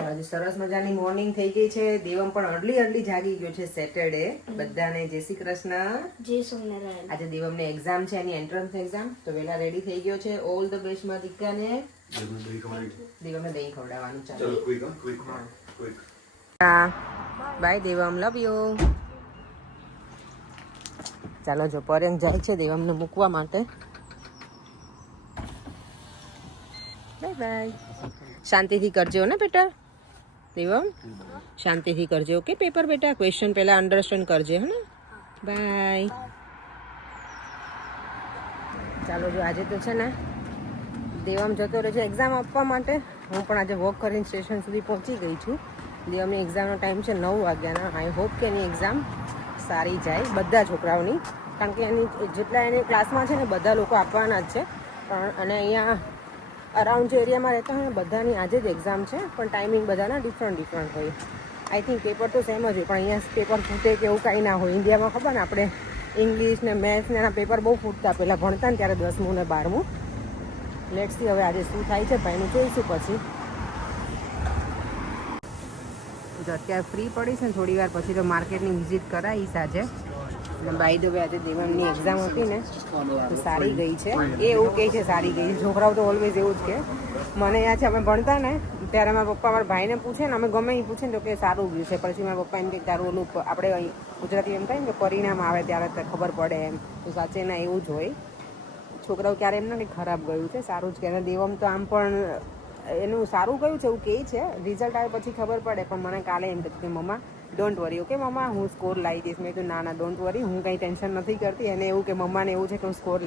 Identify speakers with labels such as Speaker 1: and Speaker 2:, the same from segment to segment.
Speaker 1: આજે સરસ મજાની મોર્નિંગ થઈ ગઈ છે. દેવમ પણ અર્લી અડલી જાગી ગયો છે સેટરડે બધાને જય શ્રી કૃષ્ણ.
Speaker 2: જય સોમનારાયણ
Speaker 1: આજે દેવમને એક્ઝામ છે એની એન્ટ્રન્સ એક્ઝામ તો વેલા રેડી થઈ ગયો છે ઓલ ધ બેસ્ટમાં દીકરાને. દેવમને દહીં ખવડાવવાનું ચાલો. બાય દેવમ. લવ યુ ચાલો જો પર્યંક જાય છે દેવમને મૂકવા માટે. બાય બાય શાંતિથી કરજો ને બેટા? દેવમ શાંતિથી કરજે. ઓકે, પેપર બેટા? ક્વેશ્ચન પહેલાં અન્ડરસ્ટેન્ડ કરજે, હે ને? બાય ચાલો, જો આજે તો છે ને દેવમ જતો રહે છે એક્ઝામ આપવા માટે. હું પણ આજે વોક કરીને સ્ટેશન સુધી પહોંચી ગઈ છું. દેવમની એક્ઝામનો ટાઈમ છે નવ વાગ્યાનો. આઈ હોપ કે એની એક્ઝામ સારી જાય બધા છોકરાઓની. કારણ કે એની જેટલા એની ક્લાસમાં છે ને બધા લોકો આપવાના જ છે. પણ અને અહીંયા અરાઉન્ડ જે એરિયામાં રહેતા હોય બધાની આજે જ એક્ઝામ છે, પણ ટાઈમિંગ બધાના ડિફરન્ટ ડિફરન્ટ હોય. આઈ થિંક પેપર તો સેમ જ હોય, પણ અહીંયા પેપર ફૂટે કે એવું કાંઈ ના હોય. ઇન્ડિયામાં ખબર ને, આપણે ઇંગ્લિશ ને મેથ્સ ને એના પેપર બહુ ફૂટતા. પહેલાં ભણતા ને ત્યારે દસમું ને બારમું. લેટ સી હવે આજે શું થાય છે ભાઈનું જોઈશું પછી. જો અત્યારે ફ્રી પડી છે ને, થોડી વાર પછી તો માર્કેટની વિઝિટ કરાવીશ આજે. અને બાય વે આજે દેવાંગની એક્ઝામ હતી ને, તો સારી ગઈ છે. એ એવું કહે છે, સારી ગઈ છોકરાઓ તો ઓલવેઝ એવું જ કે મને યાદ છે, અમે ભણતા ને, ત્યારે મારા પપ્પા મારા ભાઈને પૂછે ને, અમે ગમે એ પૂછે ને, તો કે સારું ગયું છે. પછી મારા પપ્પા એમ કે તારું ઓલું આપણે ગુજરાતી એમ કહીએ ને કે પરિણામ આવે ત્યારે ખબર પડે એમ. તો સાચે ના એવું જ હોય. છોકરાઓ ક્યારે એમ નથી ખરાબ ગયું છે, સારું જ કે દેવમ તો આમ પણ, એનું સારું ગયું છે, એવું કહે છે. રિઝલ્ટ આવે પછી ખબર પડે, પણ મને કાલે એમ કે, mamma don't worry okay mamma હું સ્કોર લાવી દઈશ. મેં કીધું, ના ના ડોન્ટ વરી હું કંઈ ટેન્શન નથી કરતી. અને એવું કે, મમ્માને એવું છે કે હું સ્કોર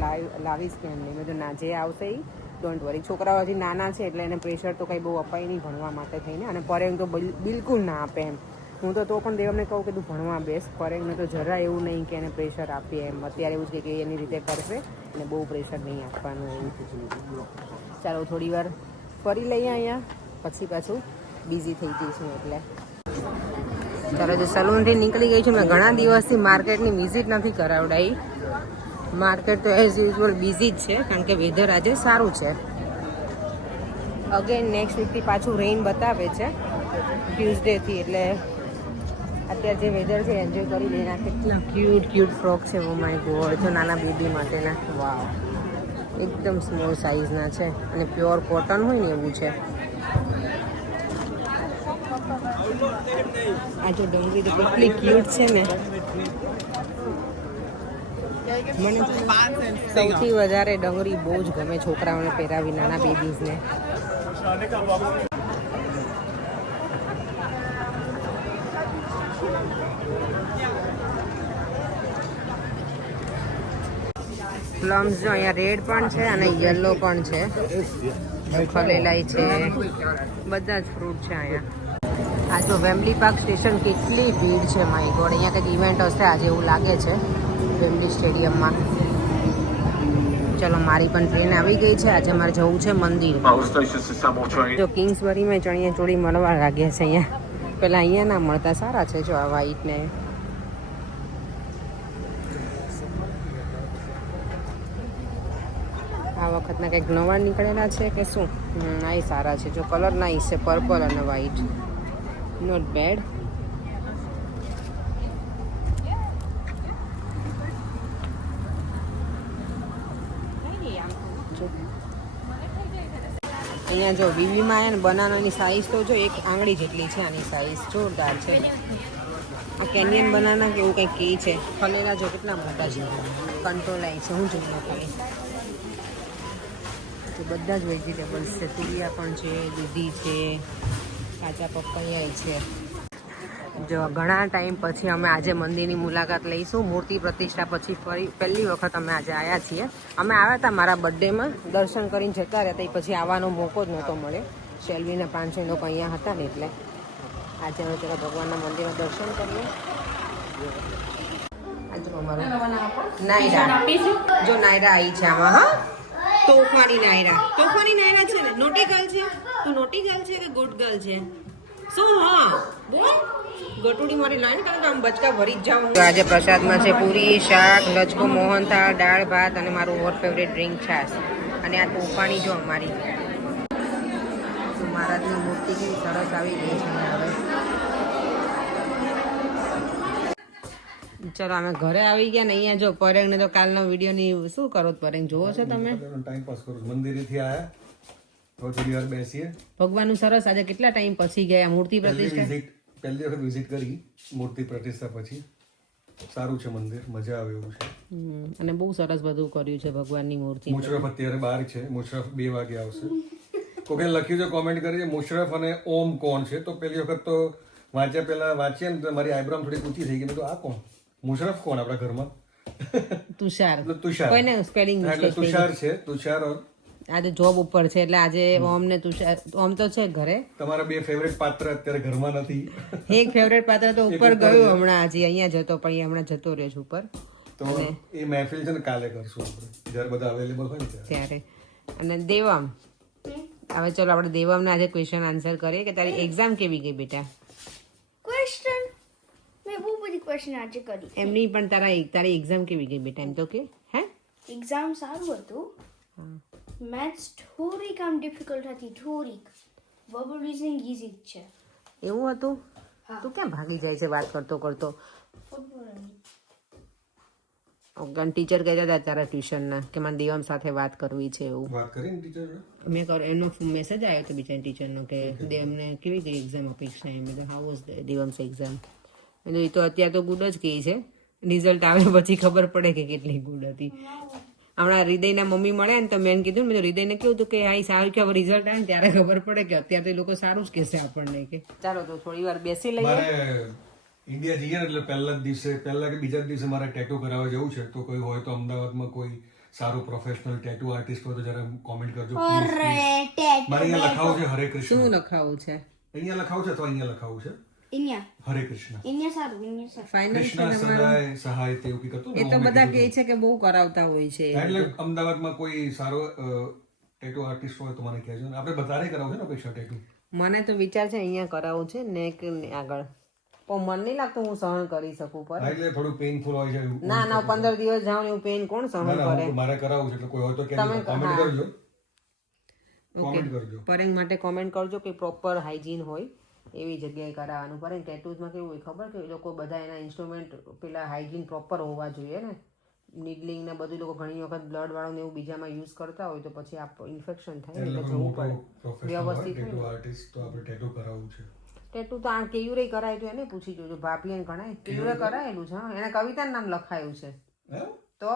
Speaker 1: લાવીશ કેમ નહીં? મેં કીધું, ના, જે આવશે એ ડોન્ટ વરી છોકરાઓ હજી નાના છે એટલે એને પ્રેશર તો કંઈ બહુ અપાય નહીં ભણવા માટે થઈને. અને પરેંગ તો બિલ- બિલકુલ ના આપે એમ. હું તો તો પણ દેવમને કહું કે, તું ભણવા બેસ. પરેંગને તો જરા એવું નહીં કે એને પ્રેશર આપીએ એમ. અત્યારે એવું છે કે એની રીતે કરશે. અને બહુ પ્રેશર નહીં આપવાનું એવું. ચાલો થોડી વાર ફરી લઈએ અહીંયા. પછી પાછું બિઝી થઈ જઈશું એટલે. ચાલો સલૂનથી નીકળી ગઈ છું, મેં ઘણા દિવસથી માર્કેટની વિઝિટ નથી કરાવડાવી માર્કેટ તો એઝ યુઝ્યુઅલ બિઝી જ છે, કારણ કે વેધર આજે સારું છે. અગેન નેક્સ્ટ વીકથી પાછું રેઇન બતાવે છે ટ્યુઝડેથી એટલે અત્યારે જે વેધર છે એન્જોય કરી લઈને કેટલા ક્યુટ ક્યુટ ફ્રોક છે ઓ માય ગોડ જો નાના બેબી માટેના. વાવ એકદમ સ્મોલ સાઇઝના છે, અને પ્યોર કોટન હોય ને એવું છે. આ જો ડુંગળી તો કેટલી ક્યુટ છે ને. મને સૌથી વધારે ડુંગળી બહુ જ ગમે છોકરાઓને પહેરાવી, નાના બેબીઝને પ્લમ્સ જો અહીંયા રેડ પણ છે અને યલો પણ છે. ખલેલાઈ છે. બધા જ ફ્રૂટ છે અહીંયા. આ તો વેમ્બલી પાર્ક સ્ટેશન કેટલી ભીડ છે માય ગોડ. અહીંયા કંઈક ઇવેન્ટ હશે આજે એવું લાગે છે વેમ્બલી સ્ટેડિયમમાં. ચલો મારી પણ ટ્રેન આવી ગઈ છે. આજે મારે જવું છે મંદિર. જો કિંગ્સબરીમાં ચણિયા ચોળી મળવા લાગ્યા છે અહીંયા. પેલા અહીંયા ના મળતા સારા છે જો આ વ્હાઈટ આ વખતના કંઈક નવા નીકળેલા છે કે શું? ય સારા છે. જો કલર નાઈસ છે પર્પલ અને વ્હાઈટ નોટ બેડ અહીંયા જો વીવીમાં એને બનાનાની સાઈઝ તો જો એક આંગળી જેટલી છે આની સાઈઝ જોરદાર છે. આ કેનિયન બનાના કે એવું કંઈક કહે છે. ફલેલા જો કેટલા મોટા છે. કંટ્રોલાઈ છે, હું જોઈ લઉં ખાલી તો બધા જ વેજીટેબલ્સ છે. તુરિયા પણ છે, દૂધી છે. કાચા પપૈયા છે. જો, ઘણા ટાઈમ પછી અમે આજે મંદિરની મુલાકાત લઈશું. મૂર્તિ પ્રતિષ્ઠા પછી ફરી, પહેલી વખત અમે આજે આવ્યા છીએ. અમે આવ્યા હતા મારા બર્થડેમાં. દર્શન કરીને જતા રહ્યા હતા. એ પછી આવવાનો મોકો જ નહોતો મળ્યો. શેલ્વીના પાંચસો લોકો અહીંયા હતા ને એટલે આજે અમે ચલો ભગવાનના મંદિરમાં દર્શન કરીએ. નાયરા. જો, નાયરા આવી છે આમાં, હા? તોફાની નાયરા. તોફાની નાયરા છે ને? નોટી છે? તું નોટી ગર્લ છે કે ગુડ ગર્લ છે? શું હા? બોલ. ગટુડી મારી લાઈન કારણ કે આમ બચકા ભરી જ જાઉં. આજે પ્રસાદમાં છે પૂરી શાક લચકો મોહનથાળ દાળ ભાત અને મારું ઓર ફેવરેટ ડ્રિંક છાશ. અને આ તોફાની જો અમારી. મહારાજની મૂર્તિ કેવી સરસ આવી ગઈ છે હવે. ચલો અમે ઘરે આવી ગયા ને અહીંયા જો પરેંગ ને તો કાલનો વીડિયો ની શું કરો છો પરેંગ? જોવો છો તમે?
Speaker 2: ટાઈમ પાસ કરો મંદિરે થી આયા. તો થોડી વાર બેસીએ.
Speaker 1: ભગવાનનું સરસ આજે કેટલા ટાઈમ પછી ગયા? મૂર્તિ પ્રતિષ્ઠા?
Speaker 2: પહેલી વખત વિઝિટ કરી મૂર્તિ પ્રતિષ્ઠા પછી. સારું છે મંદિર મજા આવે એવું છે.
Speaker 1: અને બહુ સરસ બધું કર્યું છે ભગવાનની મૂર્તિ.
Speaker 2: મુશરફ અત્યારે બહાર છે મુશરફ બે વાગે આવશે. કોકે લખ્યું છે કોમેન્ટ કરી છે મુશરફ અને ઓમ કોણ છે? તો પહેલી વખત તો વાંચ્યા પહેલા વાંચીએ ને તો મારી આઈબ્રામ થોડી ઊંચી થઈ ગઈ. તો આ કોણ? મુશરફ કોણ આપણા ઘરમાં?
Speaker 1: તુષાર.
Speaker 2: તુષાર.
Speaker 1: કોઈને સ્પેલિંગ
Speaker 2: તુષાર છે તુષાર
Speaker 1: આજે જોબ ઉપર છે એટલે આજે ઓમ ને તુષાર ઓમ તો છે ઘરે.
Speaker 2: તમારા બે ફેવરેટ પાત્ર અત્યારે ઘરમાં નથી.
Speaker 1: એક ફેવરેટ પાત્ર તો ઉપર ગયું હમણાં હજી અહીંયા જતો પણ એ હમણાં જતો રહ્યો છે ઉપર.
Speaker 2: તો એ મહેફિલ છે ને કાલે કરશું આપણે. જ્યારે બધા અવેલેબલ હોય ને ત્યારે.
Speaker 1: અને દેવમ. હવે ચલો આપણે દેવમને આજે ક્વેશ્ચન આન્સર કરીએ કે તારી એક્ઝામ કેવી ગઈ બેટા?
Speaker 3: ક્વેશ્ચન મેં બહુ બધી ક્વેશ્ચન આજે કરી.
Speaker 1: એમની પણ તારા તારી એક્ઝામ કેવી ગઈ બેટા એમ તો કે હે?
Speaker 3: એક્ઝામ સારું હતું. મેથ્સ થોડીક આમ ડિફિકલ્ટ હતી થોડીક. વર્બલ રીઝનિંગ ઈઝી જ છે.
Speaker 1: એવું હતું? તું ક્યાં ભાગી જાય છે વાત કરતો કરતો? ઓગણ ટીચર કહેતા હતા તારા ટ્યુશનના કે મને દેવમ સાથે વાત કરવી છે એવું.
Speaker 2: વાત કરીને ટીચર
Speaker 1: મેં કર એનો મેસેજ આવ્યો હતો બીજા ટીચરનો કે દેવમને કેવી ગઈ એક્ઝામ અપેક્ષા એમ. મેં હાઉ વોઝ દેવમ્સ એક્ઝામ એટલે એ તો અત્યારે તો ગુડ જ કહે છે. રિઝલ્ટ આવે પછી ખબર પડે કે કેટલી ગુડ હતી. હમણાં હૃદયના મમ્મી મળ્યા ને તો મેં કીધું ને મેં તો હૃદયને કેવું હતું કે આ સારું કે હવે રિઝલ્ટ આવે ને ત્યારે ખબર પડે કે અત્યારે તો એ લોકો સારું જ કહેશે આપણને કે. ચાલો તો થોડી વાર બેસી લઈએ.
Speaker 2: મારે ઇન્ડિયા જઈએ એટલે પહેલા જ દિવસે પહેલા કે બીજા દિવસે મારે ટેટુ કરાવવા જવું છે. તો કોઈ હોય તો અમદાવાદમાં કોઈ સારું પ્રોફેશનલ ટેટુ આર્ટિસ્ટ હોય તો જરા કોમેન્ટ કરજો મારે અહીંયા લખાવું છે હરે કૃષ્ણ.
Speaker 1: શું લખાવું છે?
Speaker 2: અહીંયા લખાવું છે અથવા અહીંયા લખાવું છે? હરે કૃષ્ણ
Speaker 3: ઇન્ડિયા સારું ઇન્ડિયા સારું
Speaker 1: ફાઇનલ
Speaker 2: કૃષ્ણ સદાય સહાય તેવું કંઈક હતું
Speaker 1: એ તો બધા કહે છે કે બહુ કરાવતા હોય છે.
Speaker 2: એટલે અમદાવાદમાં કોઈ સારો ટેટુ આર્ટિસ્ટ હોય તો મને કહેજો ને. આપણે બધાને કરાવું છે ને અપેક્ષા ટેટુ
Speaker 1: મને તો વિચાર છે અહીંયા કરાવવું છે નેક આગળ. પણ મને નહીં લાગતું હું સહન કરી શકું પર
Speaker 2: એટલે થોડું પેનફુલ હોય છે
Speaker 1: ના ના પંદર દિવસ જાઉં ને એવું પેન કોણ સહન કરે?
Speaker 2: હું- મારે કરાવવું છે એટલે કોઈ હોય તો કોમેન્ટ કરજો. કોમેન્ટ કરજો.
Speaker 1: પરેંગ માટે કોમેન્ટ કરજો કે પ્રોપર હાઇજીન હોય. એવી જગ્યાએ કરાવવાનું. પરેંગ ટેટૂઝમાં કેવું હોય ખબર કે એ લોકો બધા એના ઇન્સ્ટ્રુમેન્ટ પેલા હાઇજીન પ્રોપર હોવા જોઈએ ને. નીડલિંગ ને બધું લોકો ઘણી વખત બ્લડ વાળું ને એવું બીજામાં યુઝ કરતા હોય તો પછી આ ઇન્ફેક્શન થાય ને
Speaker 2: એટલે
Speaker 1: જવું પડે.
Speaker 2: વ્યવસ્થિત પ્રોફેશનલ ટેટુ તો આપણે ટેટુ કરાવવું છે.
Speaker 1: ટેટુ તો આ કેયુરે કરાય તો એને પૂછી જોજો. ભાભીએ ગણાય? કેયુરે કરાયેલું છે. એને કવિતાનું નામ લખાયું છે. તો?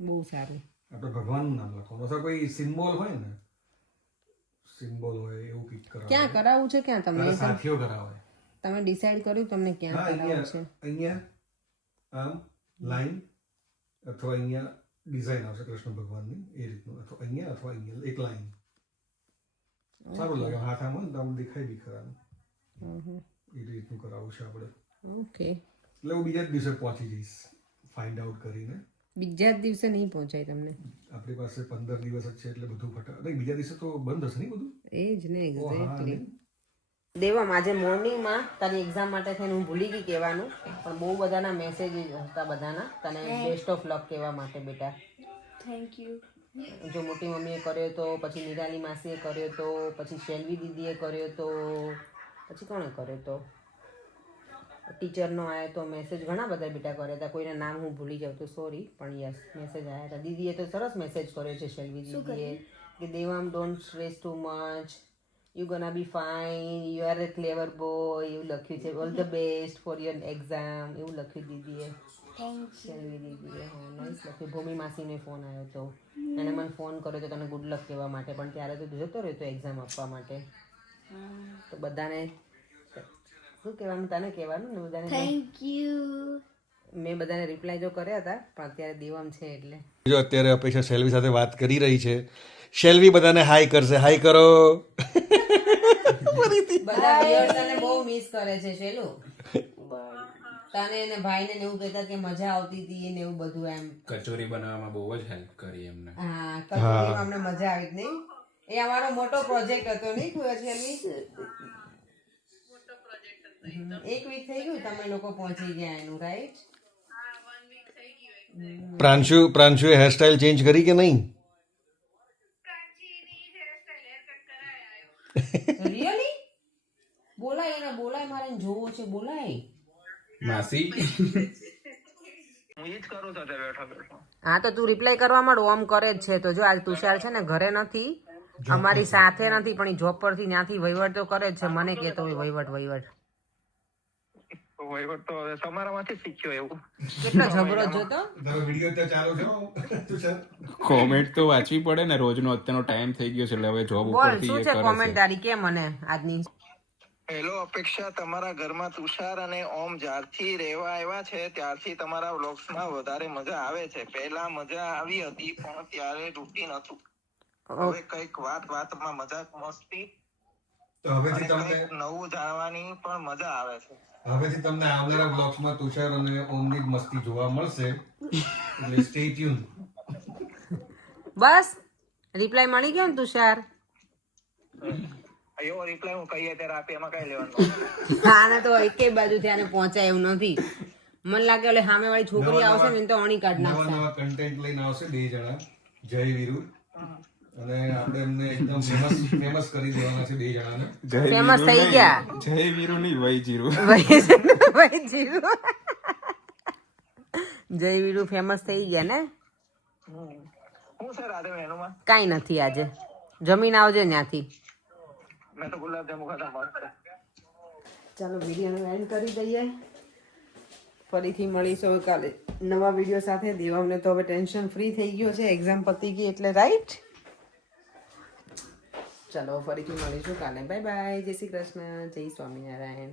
Speaker 1: બહુ સારું.
Speaker 2: આપણે ભગવાનનું નામ લખવાનું. અથવા કોઈ સિમ્બોલ હોય ને સિમ્બોલ હોય એવું કંઈક કરાવે.
Speaker 1: ક્યાં કરાવવું છે? ક્યાં? તમને
Speaker 2: સાથીઓ કરાવે.
Speaker 1: તમે ડિસાઈડ કર્યું તમને ક્યાં કરાવવું છે?
Speaker 2: અહીંયા આમ લાઈન અથવા અહીંયા ડિઝાઇન આવશે કૃષ્ણ ભગવાનની એ રીતનું. અથવા અહીંયા અથવા અહીંયા એક લાઈન સારું લાગે હાથ આમ હોય તો આમ દેખાય બી ખરા. એ રીતનું કરાવવું છે આપણે.
Speaker 1: ઓકે
Speaker 2: એટલે હું બીજા જ દિવસે પહોંચી જઈશ ફાઇન્ડ આઉટ કરીને.
Speaker 1: બીજા જ દિવસે નહીં પહોંચાય તમને.
Speaker 2: આપણી પાસે પંદર દિવસ જ છે એટલે બધું ફટા નહીં બીજા દિવસે તો બંધ હશે નહીં બધું?
Speaker 1: એ જ ને એક્ઝેક્ટલી દેવમ આજે મોર્નિંગમાં તારી એક્ઝામ માટે થઈને હું ભૂલી ગઈ કહેવાનું પણ બહુ બધાના મેસેજ હતા બધાના તને બેસ્ટ ઓફ લક કહેવા માટે બેટા.
Speaker 3: થેન્ક યુ
Speaker 1: જો મોટી મમ્મીએ કર્યો તો પછી નિરાલી માસીએ કર્યો તો પછી શેલવી દીદીએ કર્યો તો પછી કોણે કર્યો તો? ટીચરનો આવ્યો તો મેસેજ ઘણા બધા બેટા કર્યા હતા. કોઈના નામ હું ભૂલી જાઉં તો સોરી પણ યસ મેસેજ આવ્યા હતા. દીદીએ તો સરસ મેસેજ કર્યો છે શેલવી દીદીએ. કે Devam don't stress too much you gonna be fine you are a clever boy એવું લખ્યું છે. All the best for your exam એવું લખ્યું દીદીએ. શેલવી દીદીએ. હા નાઈસ લખ્યું. ભૂમિ માસીને ફોન આવ્યો હતો એને મને ફોન કર્યો તો તને ગુડ લક કહેવા માટે. પણ ત્યારે તો જતો રહ્યો તો એક્ઝામ આપવા માટે. તો બધાને શું કહેવાનું તને કહેવાનું? ને બધાને
Speaker 3: થેન્ક યુ
Speaker 1: મેં બધાને રિપ્લાય જો કર્યા હતા પણ અત્યારે દેવમ છે એટલે.
Speaker 2: જો અત્યારે અપેક્ષા શેલ્વી સાથે વાત કરી રહી છે. શેલ્વી બધાને હાય કરશે. હાય કરો.
Speaker 1: બધા viewers બહુ મિસ કરે છે શેલું. તને અને ભાઈને ને એવું કહેતા કે મજા આવતી હતી ને એવું બધું એમ.
Speaker 4: કચોરી બનાવવામાં બહુ જ હેલ્પ કરી એમને.
Speaker 1: હા કચોરીમાં અમને મજા આવી જ નહીં. એ અમારો મોટો પ્રોજેક્ટ હતો નહીં હમ, એક વીક થઈ ગયું તમે લોકો પહોંચી ગયા એનું રાઈટ
Speaker 2: પ્રાંશુ પ્રાંશુએ હેરસ્ટાઇલ ચેન્જ કરી કે નહીં?
Speaker 1: રિયલી બોલાય એને બોલાય મારે જોવો છે બોલાય.
Speaker 4: માસી?
Speaker 1: હા તો તું રિપ્લાય કરવા માંડ ઓમ કરે જ છે. તો જો આજ તુષાર છે ને ઘરે નથી અમારી સાથે નથી પણ જોબ પરથી ત્યાંથી વહીવટ તો કરે જ છે. મને કહેતો હોય વહીવટ વહીવટ.
Speaker 5: વહીવટ તો તમારામાંથી શીખ્યો એવું.
Speaker 1: કેટલો જબરો જોતો
Speaker 2: તમે વીડિયો ત્યાં ચાલુ છે?
Speaker 4: કોમેન્ટ તો વાંચવી પડે ને રોજનો અત્યારનો ટાઈમ થઈ ગયો છે એટલે હવે જોબ ઉપરથી
Speaker 1: શું છે કોમેન્ટ તારી કે મને આજની?
Speaker 5: હેલો અપેક્ષા તમારા ઘરમાં તુષાર અને ઓમ જ્યારથી રહેવા આવ્યા છે ત્યારથી તમારા વ્લોગ્સમાં વધારે મજા આવે છે. પહેલા મજા આવી હતી પણ ત્યારે રૂટીન હતું. હવે કંઈક વાત વાતમાં મજાક મસ્તી
Speaker 2: તો હવેથી તમને
Speaker 5: નવું જાણવાની પણ મજા આવે છે.
Speaker 2: હવેથી તમને આવનારા બ્લોગ્સમાં તુષાર અને ઓમની જ મસ્તી જોવા મળશે. એટલે સ્ટે ટ્યુન
Speaker 1: બસ રિપ્લાય મળી ગયો ને તુષાર?
Speaker 5: એવો રિપ્લાય હું કહીએ ત્યારે આપે એમાં કઈ લેવાનું
Speaker 1: આને તો એક બાજુ આને પહોંચાય એવું નથી. મને લાગે ઓલે સામે વાળી છોકરી આવશે ને તો અણી કાઢ
Speaker 2: નવા
Speaker 1: નાખશે.
Speaker 2: નવા કન્ટેન્ટ લઈને આવશે બે જણા. જય વીરુ. અને આપણે એમને એકદમ ફેમસ ફેમસ કરી દેવાના છે બે જણાને.
Speaker 4: જય
Speaker 1: Famous થઈ ગયા.
Speaker 4: જય વીરુ નહીં વય જીરુ.
Speaker 1: વય જીરુ. જય વીરુ ફેમસ થઈ ગયા ને?
Speaker 5: હું
Speaker 1: કાંઈ નથી આજે. જમીન આવજે ત્યાંથી
Speaker 5: મેં તો ગુલાબ જાંબુ ખાધા મસ્ત
Speaker 1: ચાલો વિડીયોનો એન્ડ કરી દઈએ. ફરીથી મળીશું હવે કાલે નવા વીડિયો સાથે. દેવામને તો હવે ટેન્શન ફ્રી થઈ ગયો છે. એક્ઝામ પતી ગઈ એટલે રાઈટ ચાલો ફરીથી મળીશું કાલે. Bye bye. જય શ્રી કૃષ્ણ. જય સ્વામિનારાયણ.